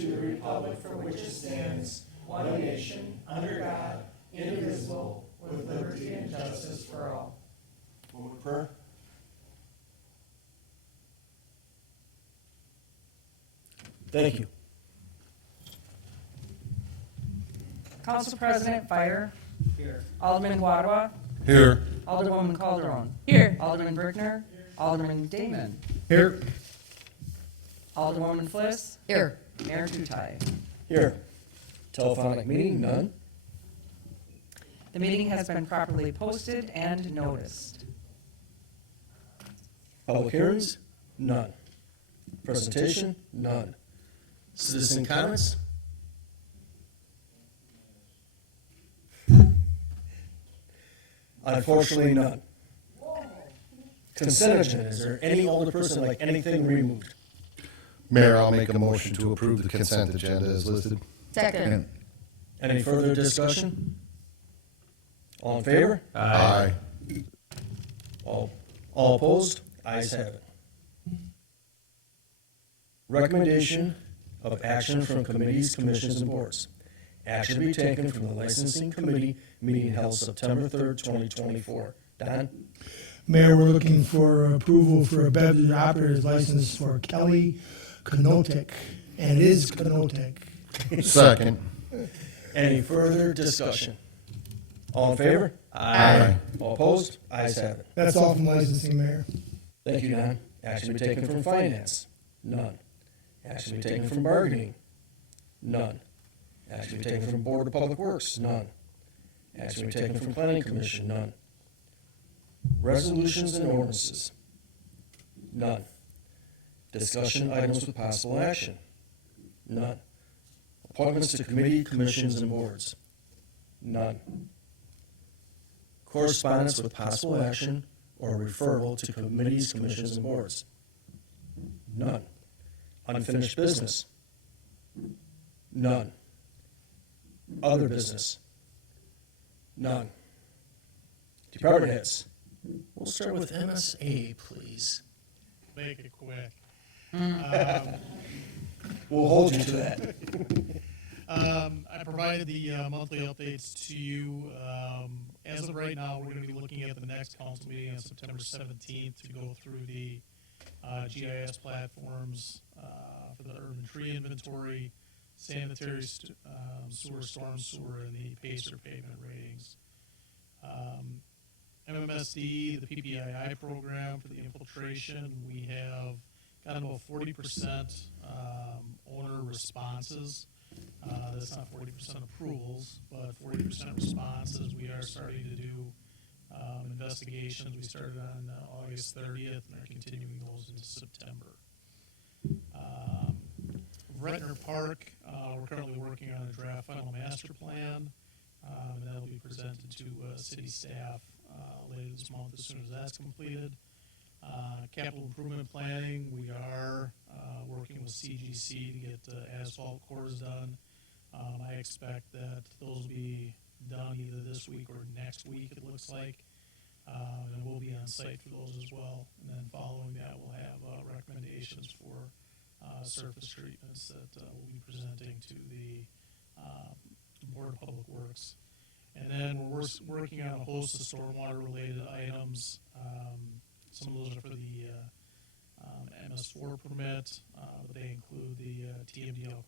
to the republic for which it stands, one nation, under God, indivisible, with liberty and justice for all. Moment of prayer. Thank you. Council President Fire. Here. Alderman Wadwa. Here. Alderwoman Calderon. Here. Alderman Berkner. Alderman Damon. Here. Alderwoman Fliss. Here. Mayor Tutai. Here. Telephonic meeting, none. The meeting has been properly posted and noticed. Public hearings, none. Presentation, none. Citizen comments? Unfortunately, none. Consent agenda, is there any older person like anything removed? Mayor, I'll make a motion to approve the consent agenda as listed. Second. Any further discussion? All in favor? Aye. All opposed? Ayes have it. Recommendation of action from committees, commissions, and boards. Action to be taken from the licensing committee meeting held September 3rd, 2024. Don? Mayor, we're looking for approval for a beverage operator's license for Kelly Kanotek, and it is Kanotek. Second. Any further discussion? All in favor? Aye. All opposed? Ayes have it. That's all from licensing, Mayor. Thank you, Don. Action to be taken from finance? None. Action to be taken from bargaining? None. Action to be taken from Board of Public Works? None. Action to be taken from Planning Commission? None. Resolutions and ordinances? None. Discussion items with possible action? None. Appointments to committee, commissions, and boards? None. Correspondence with possible action or referral to committees, commissions, and boards? None. Unfinished business? None. Other business? None. Department heads? We'll start with MSA, please. Make it quick. We'll hold you to that. I provided the monthly updates to you. As of right now, we're going to be looking at the next council meeting on September 17th to go through the GIS platforms for the urban tree inventory, sanitary sewer, storm sewer, and the Pacer pavement ratings. MMSD, the PPII program for the infiltration, we have gotten about 40% owner responses. That's not 40% approvals, but 40% responses. We are starting to do investigations. We started on August 30th and are continuing those into September. Retner Park, we're currently working on a draft final master plan, and that'll be presented to city staff later this month as soon as that's completed. Capital improvement planning, we are working with CGC to get asphalt cores done. I expect that those will be done either this week or next week, it looks like. And we'll be on site for those as well. And then following that, we'll have recommendations for surface treatments that we'll be presenting to the Board of Public Works. And then we're working on a host of stormwater-related items. Some of those are for the MS4 permit, but they include the TMDL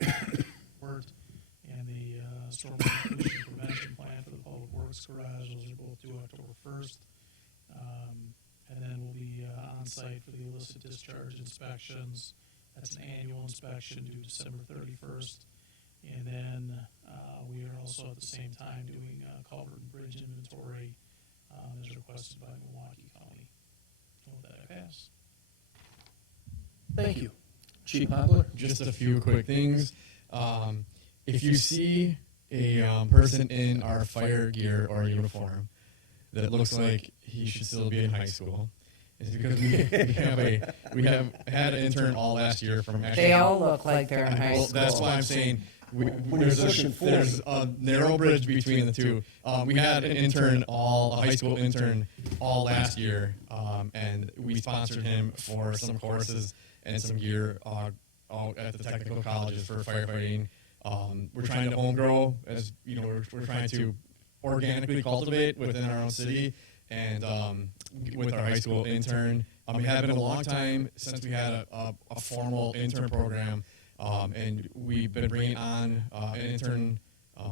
report and the stormwater pollution prevention plan for the Public Works garage. Those are both due October 1st. And then we'll be on site for the illicit discharge inspections. That's an annual inspection due December 31st. And then we are also at the same time doing culvert and bridge inventory as requested by Milwaukee County. With that, I pass. Thank you. Chief Poplar? Just a few quick things. If you see a person in our fire gear or uniform that looks like he should still be in high school, it's because we have had an intern all last year from actually. They all look like they're in high Well, school. that's why I'm saying there's a narrow bridge between the two. We had an intern, a high school intern, all last year, and we sponsored him for some courses and some gear out at the technical colleges for firefighting. We're trying to home grow, as you know, we're trying to organically cultivate within our own city, and with our high school intern. It had been a long time since we had a formal intern program, and we've been bringing on an intern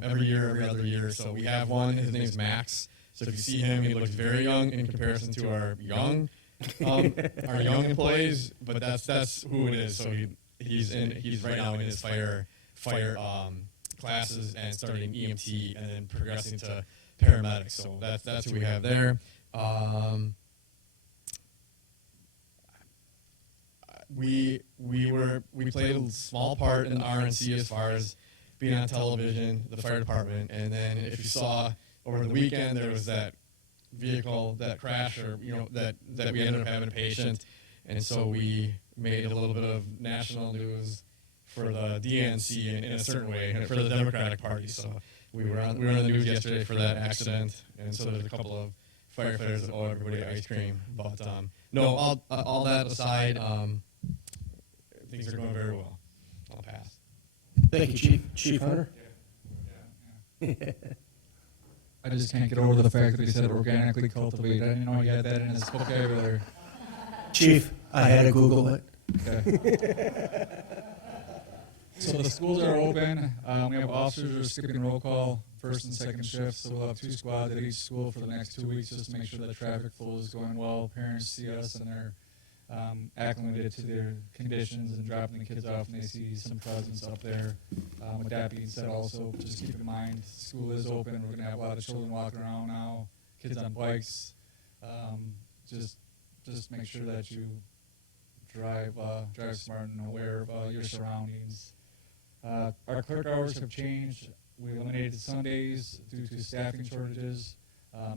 every year, every other year. So we have one. His name's Max. So if you see him, he looks very young in comparison to our young employees. But that's who it is. So he's right now in his fire classes and starting EMT and then progressing to paramedics. So that's who we have there. We played a small part in the RNC as far as being on television, the fire department, and then if you saw over the weekend there was that vehicle that crashed, or that we ended up having a patient, and so we made a little bit of national news for the DNC in a certain way, for the Democratic Party. So we were on the news yesterday for that accident, and so there's a couple of firefighters that owe everybody ice cream. But no, all that aside, things are going very well. I'll pass. Thank you, Chief. Chief Hunter? I just can't get over the fact that he said organically cultivated. I didn't know he had that in his vocabulary. Chief, I had to Google it. Okay. So the schools are open. We have officers who are skipping roll call, first and second shifts. So we'll have 2 squads at each school for the next 2 weeks just to make sure that traffic flow is going well. Parents see us and they're acclimated to their conditions and dropping the kids off and they see some presence up there. With that being said, also just keep in mind, school is open. We're going to have a lot of children walking around now, kids on bikes. Just make sure that you drive smart and aware of your surroundings. Our clerk hours have changed. We eliminated Sundays due to staffing shortages.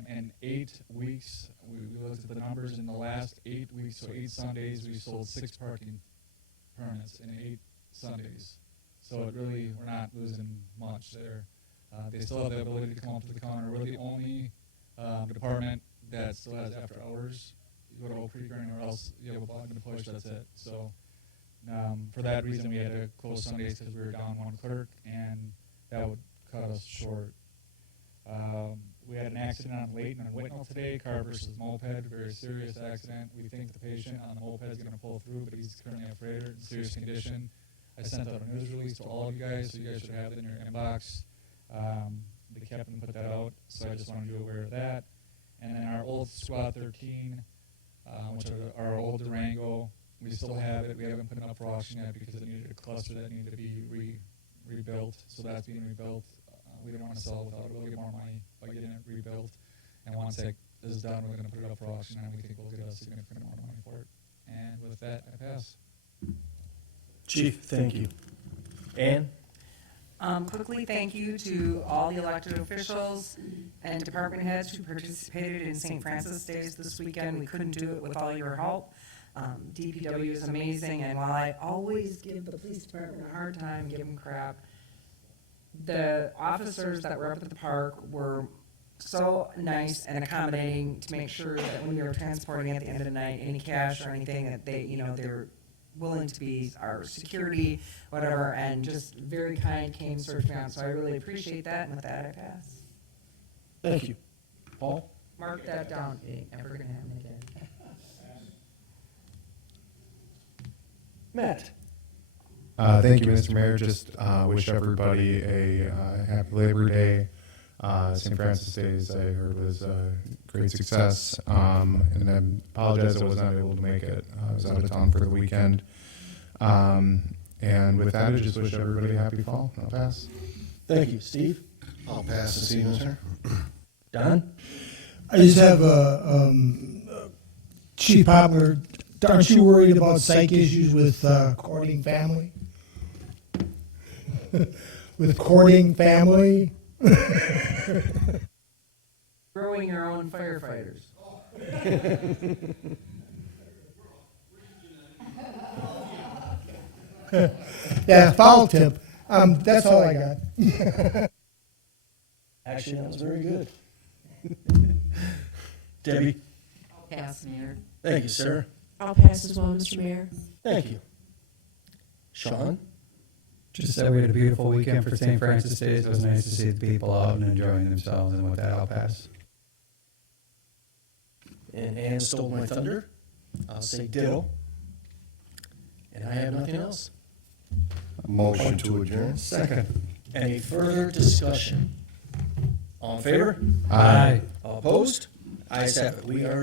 In 8 weeks, we looked at the numbers. In the last 8 weeks, so 8 Sundays, we sold 6 parking permits in 8 Sundays. So it really, we're not losing much there. They still have the ability to come up to the counter. We're the only department that still has after hours. You go to Oak Creek or anywhere else, you have a button to push, that's it. So for that reason, we had to close Sundays because we were down 1 clerk, and that would cut us short. We had an accident on Layton and Whitnell today, car versus moped, very serious accident. We think the patient on the moped is going to pull through, but he's currently a freighter in serious condition. I sent out a news release to all of you guys, so you guys should have it in your inbox. The captain put that out, so I just wanted you aware of that. And then our old Squad 13, which are our old Durango, we still have it. We haven't put it up for auction yet because it needed a cluster that needed to be rebuilt, so that's being rebuilt. We didn't want to sell it without we'll get more money by getting it rebuilt. And once that is done, we're going to put it up for auction, and we think we'll get a significant amount of money for it. And with that, I pass. Chief, thank you. Ann? Quickly, thank you to all the elected officials and department heads who participated in St. Francis Days this weekend. We couldn't do it with all your help. DPW is amazing, and while I always give the police department a hard time, give them crap, the officers that were up at the park were so nice and accommodating to make sure that when we were transporting at the end of the night any cash or anything, that they're willing to be our security, whatever, and just very kind, came, searched me out. So I really appreciate that, and with that, I pass. Thank you. Paul? Mark that down. It ain't never gonna happen again. Matt? Thank you, Mr. Mayor. Just wish everybody a happy Labor Day. St. Francis Days, I heard, was a great success. And I apologize I was not able to make it. I was out of town for the weekend. And with that, I just wish everybody a happy fall. I'll pass. Thank you. Steve? I'll pass this evening, sir. Don? I just have Chief Poplar, aren't you worried about psych issues with courting family? With courting family? Growing your own firefighters. Yeah, foul tip. That's all I got. Actually, that was very good. Debbie? Pass, Mayor. Thank you, Sarah. I'll pass as well, Mr. Mayor. Thank you. Sean? Just that we had a beautiful weekend for St. Francis Days. It was nice to see the people out and enjoying themselves, and with that, I'll pass. And Ann stole my thunder. I'll say ditto. And I have nothing else. Motion to adjourn. Second. Any further discussion? All in favor? Aye. All opposed? Ayes have it. We are